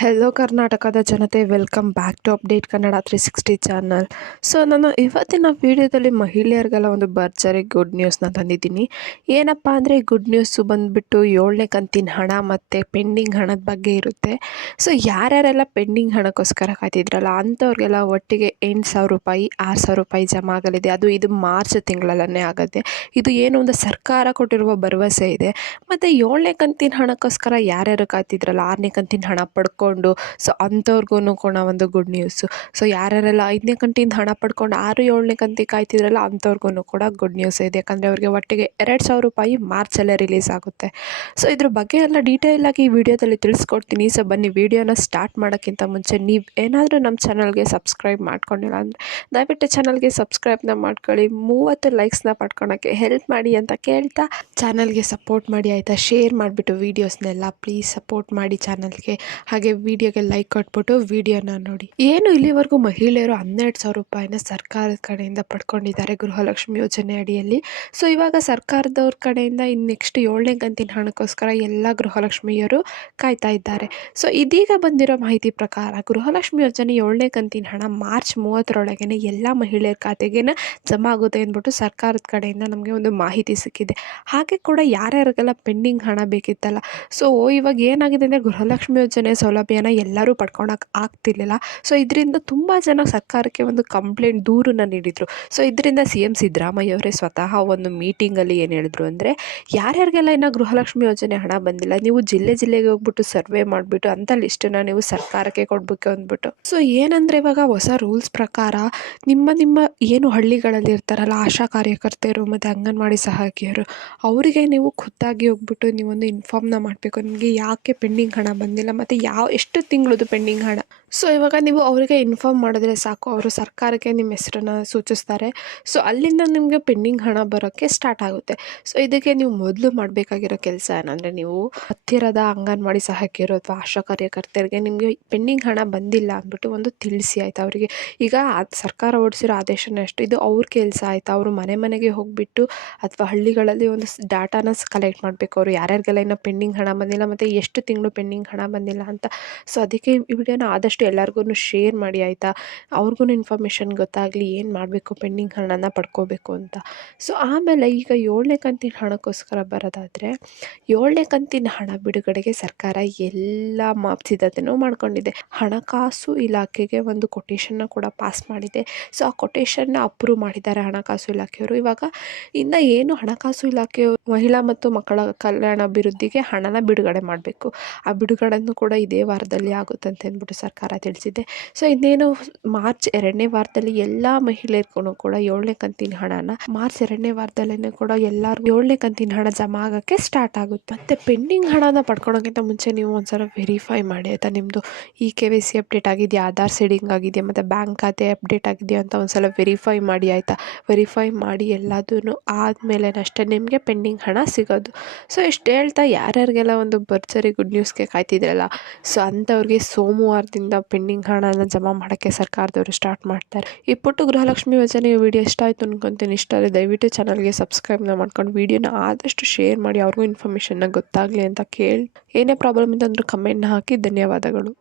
Hello ಕರ್ನಾಟಕದ ಜನತೆ, welcome back to update Kannada 360 channel. So ನಾನು ಇವತ್ತಿನ ವಿಡಿಯೋದಲ್ಲಿ ಮಹಿಳೆಯರಿಗೆಲ್ಲ ಒಂದು ಭರ್ಜರಿ ಗುಡ್ ನ್ಯೂಸ್ನ ತಂದಿದ್ದೀನಿ. ಏನಪ್ಪ ಅಂದರೆ ಗುಡ್ ನ್ಯೂಸು ಬಂದುಬಿಟ್ಟು 7ನೇ ಕಂತಿನ ಹಣ ಮತ್ತು ಪೆಂಡಿಂಗ್ ಹಣದ ಬಗ್ಗೆ ಇರುತ್ತೆ. ಸೊ ಯಾರ್ಯಾರೆಲ್ಲ ಪೆಂಡಿಂಗ್ ಹಣಕ್ಕೋಸ್ಕರ ಕಾಯ್ತಿದ್ರಲ್ಲ ಅಂಥವ್ರಿಗೆಲ್ಲ ಒಟ್ಟಿಗೆ 8,000 ರೂಪಾಯಿ 6,000 ರೂಪಾಯಿ ಜಮಾ ಆಗಲಿದೆ. ಇದು ಮಾರ್ಚ್ ತಿಂಗಳಲ್ಲೇ ಆಗುತ್ತೆ. ಇದು ಏನು ಒಂದು ಸರ್ಕಾರ ಕೊಟ್ಟಿರುವ ಭರವಸೆ ಇದೆ. ಮತ್ತು 7ನೇ ಕಂತಿನ ಹಣಕ್ಕೋಸ್ಕರ ಯಾರ್ಯಾರು ಕಾಯ್ತಿದ್ರಲ್ಲ 6ನೇ ಕಂತಿನ ಹಣ ಪಡ್ಕೊಂಡು, ಸೊ ಅಂಥವ್ರಿಗೂ ಕೂಡ ಒಂದು ಗುಡ್ ನ್ಯೂಸು. ಸೊ ಯಾರ್ಯಾರೆಲ್ಲ 5ನೇ ಕಂತಿಂದ ಹಣ ಪಡ್ಕೊಂಡು 6, 7ನೇ ಕಂತಿಗೆ ಕಾಯ್ತಿದ್ರಲ್ಲ ಅಂಥವ್ರಿಗೂ ಕೂಡ ಗುಡ್ ನ್ಯೂಸ್ ಇದೆ. ಯಾಕಂದರೆ ಅವ್ರಿಗೆ ಒಟ್ಟಿಗೆ 2,000 ರೂಪಾಯಿ ಮಾರ್ಚಲ್ಲೇ ರಿಲೀಸ್ ಆಗುತ್ತೆ. ಸೊ ಇದ್ರ ಬಗ್ಗೆ ಎಲ್ಲ ಡೀಟೇಲಾಗಿ ಈ ವಿಡಿಯೋದಲ್ಲಿ ತಿಳಿಸ್ಕೊಡ್ತೀನಿ. ಸೊ ಬನ್ನಿ, ವಿಡಿಯೋನ ಸ್ಟಾರ್ಟ್ ಮಾಡೋಕ್ಕಿಂತ ಮುಂಚೆ ನೀವು ಏನಾದರೂ ನಮ್ಮ ಚಾನಲ್ಗೆ ಸಬ್ಸ್ಕ್ರೈಬ್ ಮಾಡ್ಕೊಂಡಿಲ್ಲ ಅಂದರೆ ದಯವಿಟ್ಟು ಚಾನಲ್ಗೆ ಸಬ್ಸ್ಕ್ರೈಬ್ನ ಮಾಡ್ಕೊಳ್ಳಿ. 30 ಲೈಕ್ಸ್ನ ಪಡ್ಕೊಳಕ್ಕೆ ಹೆಲ್ಪ್ ಮಾಡಿ ಅಂತ ಕೇಳ್ತಾ ಚಾನಲ್ಗೆ ಸಪೋರ್ಟ್ ಮಾಡಿ ಆಯಿತಾ. ಶೇರ್ ಮಾಡಿಬಿಟ್ಟು ವೀಡಿಯೋಸ್ನೆಲ್ಲ ಪ್ಲೀಸ್ ಸಪೋರ್ಟ್ ಮಾಡಿ ಚಾನಲ್ಗೆ. ಹಾಗೆ ವಿಡಿಯೋಗೆ ಲೈಕ್ ಕೊಟ್ಬಿಟ್ಟು ವಿಡಿಯೋನ ನೋಡಿ. ಏನು ಇಲ್ಲಿವರೆಗೂ ಮಹಿಳೆಯರು 12,000 ರೂಪಾಯಿನ ಸರ್ಕಾರದ ಕಡೆಯಿಂದ ಪಡ್ಕೊಂಡಿದ್ದಾರೆ ಗೃಹಲಕ್ಷ್ಮಿ ಯೋಜನೆ ಅಡಿಯಲ್ಲಿ. ಸೊ ಇವಾಗ ಸರ್ಕಾರದವ್ರ ಕಡೆಯಿಂದ ಇನ್ನು ನೆಕ್ಸ್ಟ್ 7ನೇ ಕಂತಿನ ಹಣಕ್ಕೋಸ್ಕರ ಎಲ್ಲ ಗೃಹಲಕ್ಷ್ಮಿಯರು ಕಾಯ್ತಾ ಇದ್ದಾರೆ. ಸೊ ಇದೀಗ ಬಂದಿರೋ ಮಾಹಿತಿ ಪ್ರಕಾರ ಗೃಹಲಕ್ಷ್ಮಿ ಯೋಜನೆ 7ನೇ ಕಂತಿನ ಹಣ ಮಾರ್ಚ್ 30ರೊಳಗೆ ಎಲ್ಲ ಮಹಿಳೆಯರ ಖಾತೆಗೇನ ಜಮಾ ಆಗುತ್ತೆ ಅಂದ್ಬಿಟ್ಟು ಸರ್ಕಾರದ ಕಡೆಯಿಂದ ನಮಗೆ ಒಂದು ಮಾಹಿತಿ ಸಿಕ್ಕಿದೆ. ಹಾಗೆ ಕೂಡ ಯಾರ್ಯಾರಿಗೆಲ್ಲ ಪೆಂಡಿಂಗ್ ಹಣ ಬೇಕಿತ್ತಲ್ಲ, ಸೊ ಇವಾಗ ಏನಾಗಿದೆ ಅಂದರೆ ಗೃಹಲಕ್ಷ್ಮಿ ಯೋಜನೆ ಸೌಲಭ್ಯನ ಎಲ್ಲರೂ ಪಡ್ಕೊಳಕ್ಕೆ ಆಗ್ತಿರ್ಲಿಲ್ಲ. ಸೊ ಇದರಿಂದ ತುಂಬ ಜನ ಸರ್ಕಾರಕ್ಕೆ ಒಂದು ಕಂಪ್ಲೇಂಟ್ ದೂರನ್ನು ನೀಡಿದರು. ಸೊ ಇದರಿಂದ CM ಸಿದ್ದರಾಮಯ್ಯ ಅವರೇ ಸ್ವತಃ ಒಂದು ಮೀಟಿಂಗಲ್ಲಿ ಏನು ಹೇಳಿದ್ರು ಅಂದರೆ, ಯಾರ್ಯಾರಿಗೆಲ್ಲ ಇನ್ನೂ ಗೃಹಲಕ್ಷ್ಮಿ ಯೋಜನೆ ಹಣ ಬಂದಿಲ್ಲ ನೀವು ಜಿಲ್ಲೆಗೆ ಹೋಗ್ಬಿಟ್ಟು ಸರ್ವೆ ಮಾಡಿಬಿಟ್ಟು ಅಂಥ ಲಿಸ್ಟನ್ನು ನೀವು ಸರ್ಕಾರಕ್ಕೆ ಕೊಡಬೇಕು ಅಂದ್ಬಿಟ್ಟು. ಸೊ ಏನಂದರೆ ಇವಾಗ ಹೊಸ ರೂಲ್ಸ್ ಪ್ರಕಾರ ನಿಮ್ಮ ಏನು ಹಳ್ಳಿಗಳಲ್ಲಿ ಇರ್ತಾರಲ್ಲ ಆಶಾ ಕಾರ್ಯಕರ್ತೆಯರು ಮತ್ತು ಅಂಗನವಾಡಿ ಸಹಾಯಕಿಯರು, ಅವರಿಗೆ ನೀವು ಖುದ್ದಾಗಿ ಹೋಗ್ಬಿಟ್ಟು ನೀವೊಂದು ಇನ್ಫಾರ್ಮ್ನ ಮಾಡಬೇಕು. ನಿಮಗೆ ಯಾಕೆ ಪೆಂಡಿಂಗ್ ಹಣ ಬಂದಿಲ್ಲ ಮತ್ತು ಎಷ್ಟು ತಿಂಗಳದು ಪೆಂಡಿಂಗ್ ಹಣ. ಸೊ ಇವಾಗ ನೀವು ಅವರಿಗೆ ಇನ್ಫಾರ್ಮ್ ಮಾಡಿದ್ರೆ ಸಾಕು, ಅವರು ಸರ್ಕಾರಕ್ಕೆ ನಿಮ್ಮ ಹೆಸರನ್ನು ಸೂಚಿಸ್ತಾರೆ. ಸೊ ಅಲ್ಲಿಂದ ನಿಮಗೆ ಪೆಂಡಿಂಗ್ ಹಣ ಬರೋಕ್ಕೆ ಸ್ಟಾರ್ಟ್ ಆಗುತ್ತೆ. ಸೊ ಇದಕ್ಕೆ ನೀವು ಮೊದಲು ಮಾಡಬೇಕಾಗಿರೋ ಕೆಲಸ ಏನಂದರೆ, ನೀವು ಹತ್ತಿರದ ಅಂಗನವಾಡಿ ಸಹಾಯಕಿಯರು ಅಥವಾ ಆಶಾ ಕಾರ್ಯಕರ್ತರಿಗೆ ನಿಮಗೆ ಪೆಂಡಿಂಗ್ ಹಣ ಬಂದಿಲ್ಲ ಅಂದ್ಬಿಟ್ಟು ಒಂದು ತಿಳಿಸಿ ಆಯಿತಾ. ಅವರಿಗೆ ಈಗ ಸರ್ಕಾರ ಹೊರಡಿಸಿರೋ ಆದೇಶನ ಅಷ್ಟು ಇದು ಅವ್ರ ಕೆಲಸ ಆಯಿತಾ. ಅವರು ಮನೆಗೆ ಹೋಗಿಬಿಟ್ಟು ಅಥವಾ ಹಳ್ಳಿಗಳಲ್ಲಿ ಒಂದು ಡಾಟಾನ ಕಲೆಕ್ಟ್ ಮಾಡಬೇಕು. ಅವರು ಯಾರ್ಯಾರಿಗೆಲ್ಲ ಇನ್ನೂ ಪೆಂಡಿಂಗ್ ಹಣ ಬಂದಿಲ್ಲ ಮತ್ತು ಎಷ್ಟು ತಿಂಗಳು ಪೆಂಡಿಂಗ್ ಹಣ ಬಂದಿಲ್ಲ ಅಂತ. ಸೊ ಅದಕ್ಕೆ ಈ ವಿಡಿಯೋನ ಆದಷ್ಟು ಎಲ್ಲರಿಗೂ ಶೇರ್ ಮಾಡಿ ಆಯಿತಾ. ಅವ್ರಿಗೂ ಇನ್ಫಾರ್ಮೇಷನ್ ಗೊತ್ತಾಗಲಿ ಏನು ಮಾಡಬೇಕು ಪೆಂಡಿಂಗ್ ಹಣನ ಪಡ್ಕೋಬೇಕು ಅಂತ. ಸೊ ಆಮೇಲೆ ಈಗ 7ನೇ ಕಂತಿನ ಹಣಕ್ಕೋಸ್ಕರ ಬರೋದಾದರೆ, 7ನೇ ಕಂತಿನ ಹಣ ಬಿಡುಗಡೆಗೆ ಸರ್ಕಾರ ಎಲ್ಲ ಸಿದ್ಧತೆನೂ ಮಾಡ್ಕೊಂಡಿದೆ. ಹಣಕಾಸು ಇಲಾಖೆಗೆ ಒಂದು ಕೊಟೇಶನ್ನ ಕೂಡ ಪಾಸ್ ಮಾಡಿದೆ. ಸೊ ಆ ಕೊಟೇಶನ್ನ ಅಪ್ರೂವ್ ಮಾಡಿದ್ದಾರೆ ಹಣಕಾಸು ಇಲಾಖೆಯವರು. ಇವಾಗ ಇನ್ನು ಏನು ಹಣಕಾಸು ಇಲಾಖೆಯು ಮಹಿಳಾ ಮತ್ತು ಮಕ್ಕಳ ಕಲ್ಯಾಣ ಅಭಿವೃದ್ಧಿಗೆ ಹಣನ ಬಿಡುಗಡೆ ಮಾಡಬೇಕು. ಆ ಬಿಡುಗಡೆನೂ ಕೂಡ ಇದೇ ವಾರದಲ್ಲಿ ಆಗುತ್ತಂತೆ ಅಂದ್ಬಿಟ್ಟು ಸರ್ಕಾರ ತಿಳಿಸಿದೆ. ಸೊ ಇನ್ನೇನು ಮಾರ್ಚ್ 2ನೇ ವಾರದಲ್ಲಿ ಎಲ್ಲ ಮಹಿಳೆಯರಿಗೂ ಕೂಡ 7ನೇ ಕಂತಿನ ಹಣನ ಮಾರ್ಚ್ 2ನೇ ವಾರದಲ್ಲೇ ಕೂಡ ಎಲ್ಲರಿಗೂ 7ನೇ ಕಂತಿನ ಹಣ ಜಮಾ ಆಗೋಕ್ಕೆ ಸ್ಟಾರ್ಟ್ ಆಗುತ್ತೆ. ಮತ್ತು ಪೆಂಡಿಂಗ್ ಹಣನ ಪಡ್ಕೊಳೋಕ್ಕಿಂತ ಮುಂಚೆ ನೀವು ಒಂದ್ಸಲ ವೆರಿಫೈ ಮಾಡಿ ಆಯಿತಾ. ನಿಮ್ಮದು KYC ಅಪ್ಡೇಟ್ ಆಗಿದೆಯಾ, ಆಧಾರ್ ಸೀಡಿಂಗ್ ಆಗಿದೆಯಾ ಮತ್ತು ಬ್ಯಾಂಕ್ ಖಾತೆ ಅಪ್ಡೇಟ್ ಆಗಿದೆಯಾ ಅಂತ ಒಂದ್ಸಲ ವೆರಿಫೈ ಮಾಡಿ ಆಯಿತಾ. ವೆರಿಫೈ ಮಾಡಿ ಎಲ್ಲದೂ ಆದಮೇಲೆ ಅಷ್ಟೇ ನಿಮಗೆ ಪೆಂಡಿಂಗ್ ಹಣ ಸಿಗೋದು. ಸೊ ಇಷ್ಟು ಹೇಳ್ತಾ ಯಾರ್ಯಾರಿಗೆಲ್ಲ ಒಂದು ಭರ್ಜರಿ ಗುಡ್ ನ್ಯೂಸ್ಗೆ ಕಾಯ್ತಿದ್ರಲ್ಲ, ಸೊ ಅಂಥವ್ರಿಗೆ ಸೋಮವಾರದಿಂದ ಪೆಂಡಿಂಗ್ ಹಣನ ಜಮಾ ಮಾಡೋಕ್ಕೆ ಸರ್ಕಾರದವರು ಸ್ಟಾರ್ಟ್ ಮಾಡ್ತಾರೆ. ಈ ಪುಟ್ಟು ಗೃಹಲಕ್ಷ್ಮಿ ಯೋಜನೆ ವಿಡಿಯೋ ಇಷ್ಟ ಆಯಿತು ಅನ್ಕೊತೀನಿ. ಇಷ್ಟ ಆದರೆ ದಯವಿಟ್ಟು ಚಾನಲ್ಗೆ ಸಬ್ಸ್ಕ್ರೈಬ್ನ ಮಾಡ್ಕೊಂಡು ವಿಡಿಯೋನ ಆದಷ್ಟು ಶೇರ್ ಮಾಡಿ, ಅವ್ರಿಗೂ ಇನ್ಫಾರ್ಮೇಷನ್ನ ಗೊತ್ತಾಗಲಿ ಅಂತ ಕೇಳಿ. ಏನೇ ಪ್ರಾಬ್ಲಮ್ ಇದೆ ಅಂದರೂ ಕಮೆಂಟ್ನ ಹಾಕಿ. ಧನ್ಯವಾದಗಳು.